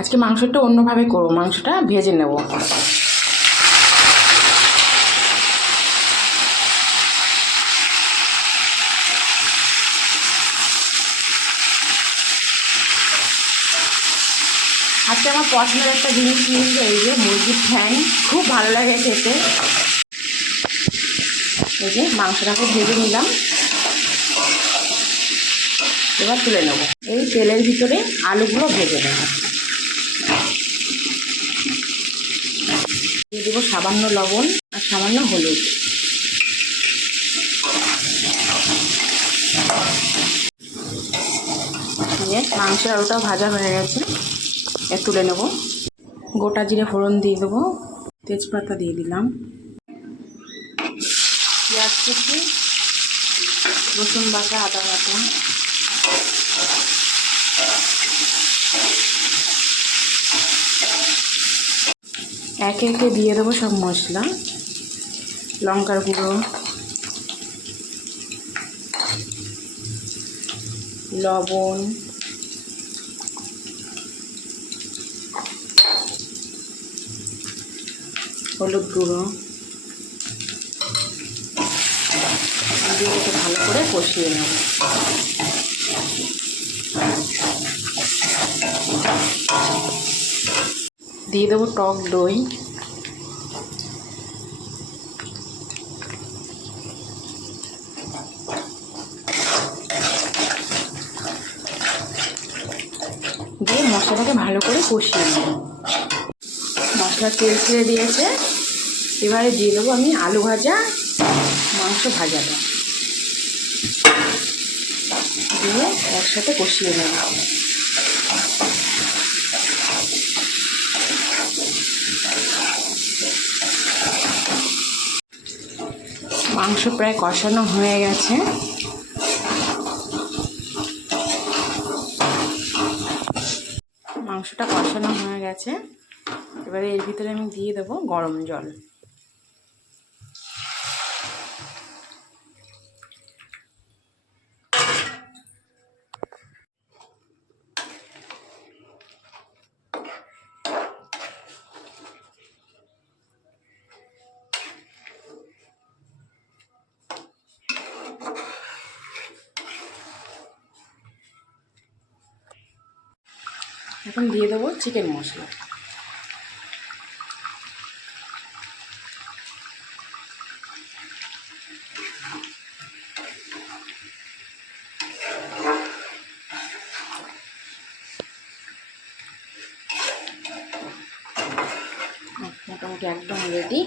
আজকে মাংসটা অন্যভাবে করব, মাংসটা ভেজে নেব। আজকে আমার পছন্দের একটা জিনিস নিয়েছে, এই যে মুরগির ঠ্যাং, খুব ভালো লাগে খেতে। এই যে মাংসটাকে ভেজে নিলাম, এবার তুলে নেব। এই তেলের ভিতরে আলুগুলো ভেজে নেব। দিয়ে দেবো সামান্য লবণ আর সামান্য হলুদ। মাংসের আলুটাও ভাজা হয়ে গেছে, তুলে নেব। গোটা জিরে ফোড়ন দিয়ে দেবো, তেজপাতা দিয়ে দিলাম, পেঁয়াজ কুচি, রসুন বাটা, আদা বাটা, একে একে দিয়ে দেবো সব মশলা। লঙ্কার গুঁড়ো, লবণ, হলুদ গুঁড়ো দিয়ে একটু ভালো করে কষিয়ে নেব। দিয়ে দেবো টক দই, দিয়ে মশলাটাকে ভালো করে কষিয়ে নেব। মশলা তেল ছেড়ে দিয়েছে, এবারে দিয়ে দেবো আমি আলু ভাজা, মাংস ভাজাটা দিয়ে একসাথে কষিয়ে নেব। মাংস প্রায় কষানো হয়ে গেছে, মাংসটা কষানো হয়ে গেছে। এবারে এর ভিতরে আমি দিয়ে দেবো গরম জল। এখন দিয়ে দেবো চিকেন মশলা। মোটামুটি একদম রেডি।